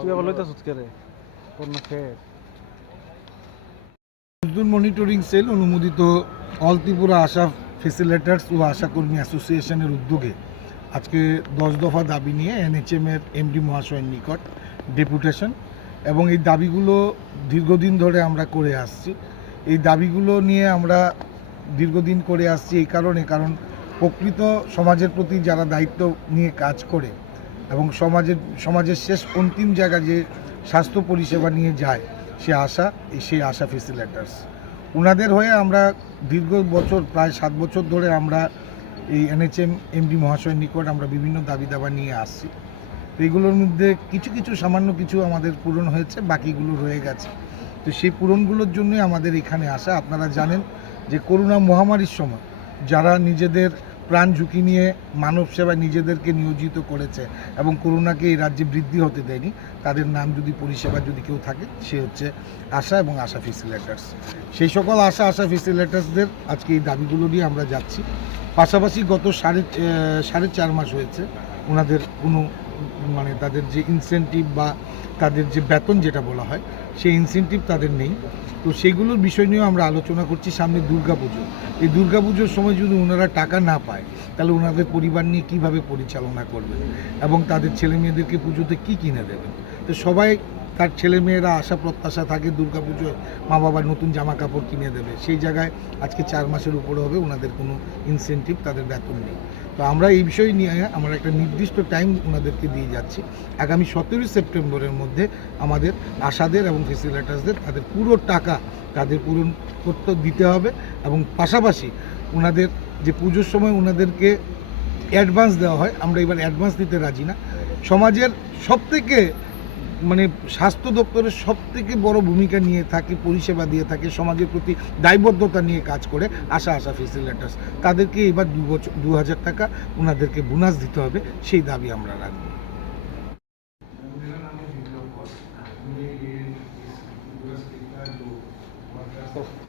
কিভাবে লইতেছ কে রে কোন ফের মজদুর মনিটরিং সেল অনুমোদিত অল ত্রিপুরা আশা ফেসিলেটার্স ও আশাকর্মী অ্যাসোসিয়েশনের উদ্যোগে আজকে 10 দফা দাবি নিয়ে এনএচএম এর এমডি মহাশয়ের নিকট ডেপুটেশন এবং এই দাবিগুলো দীর্ঘদিন ধরে আমরা করে আসছি। এই দাবিগুলো নিয়ে আমরা দীর্ঘদিন করে আসছি এই কারণ প্রকৃত সমাজের প্রতি যারা দায়িত্ব নিয়ে কাজ করে এবং সমাজের শেষ অন্তিম জায়গা যে স্বাস্থ্য পরিষেবা নিয়ে যায় সেই আশা ফেসিলেটার্স ওনাদের হয়ে আমরা দীর্ঘ বছর প্রায় 7 বছর ধরে আমরা এই এনএচএম এমডি মহাশয়ের নিকট আমরা বিভিন্ন দাবি দাবা নিয়ে আসছি। তো এইগুলোর মধ্যে কিছু সামান্য কিছু আমাদের পূরণ হয়েছে, বাকিগুলো রয়ে গেছে। তো সেই পূরণগুলোর জন্যই আমাদের এখানে আসা। আপনারা জানেন যে করোনা মহামারীর সময় যারা নিজেদের প্রাণ ঝুঁকি নিয়ে মানব সেবায় নিজেদেরকে নিয়োজিত করেছে এবং করোনাকে এই রাজ্যে বৃদ্ধি হতে দেয়নি, তাদের নাম যদি পরিষেবা যদি কেউ থাকে সে হচ্ছে আশা এবং আশা ফেসিলেটার্স। সেই সকল আশা ফেসিলেটার্সদের আজকে এই দাবিগুলো নিয়ে আমরা যাচ্ছি। পাশাপাশি গত সাড়ে চার মাস হয়েছে ওনাদের কোনো তাদের যে ইনসেন্টিভ বা তাদের যে বেতন যেটা বলা হয় সেই ইনসেন্টিভ তাদের নেই। তো সেইগুলোর বিষয় নিয়েও আমরা আলোচনা করছি। সামনে দুর্গাপুজো, এই দুর্গাপুজোর সময় যদি ওনারা টাকা না পায় তাহলে ওনাদের পরিবার নিয়ে কীভাবে পরিচালনা করবেন এবং তাদের ছেলে মেয়েদেরকে পুজোতে কী কিনে দেবেন। তো সবাই তার ছেলেমেয়েরা আশা প্রত্যাশা থাকে দুর্গাপুজোয় মা বাবার নতুন জামা কাপড় কিনে দেবে, সেই জায়গায় আজকে 4 মাসের উপরে হবে ওনাদের কোনো ইনসেন্টিভ, তাদের বেতন নেই। তো আমরা এই বিষয় নিয়ে আমরা একটা নির্দিষ্ট টাইম ওনাদেরকে দিয়ে যাচ্ছি। আগামী 17 সেপ্টেম্বরের মধ্যে আমাদের আশাদের এবং ফেসিলেটার্সদের তাদের পুরো টাকা তাদের পূরণ করতে দিতে হবে এবং পাশাপাশি ওনাদের যে পুজোর সময় ওনাদেরকে অ্যাডভান্স দেওয়া হয়, আমরা এবার অ্যাডভান্স দিতে রাজি না। সমাজের সবথেকে স্বাস্থ্য দপ্তরের সবথেকে বড় ভূমিকা নিয়ে থাকে, পরিষেবা দিয়ে থাকে, সমাজের প্রতি দায়বদ্ধতা নিয়ে কাজ করে আশা ফেসিলেটার্স, তাদেরকে এবার 2000 টাকা ওনাদেরকে বোনাস দিতে হবে, সেই দাবি আমরা রাখবো।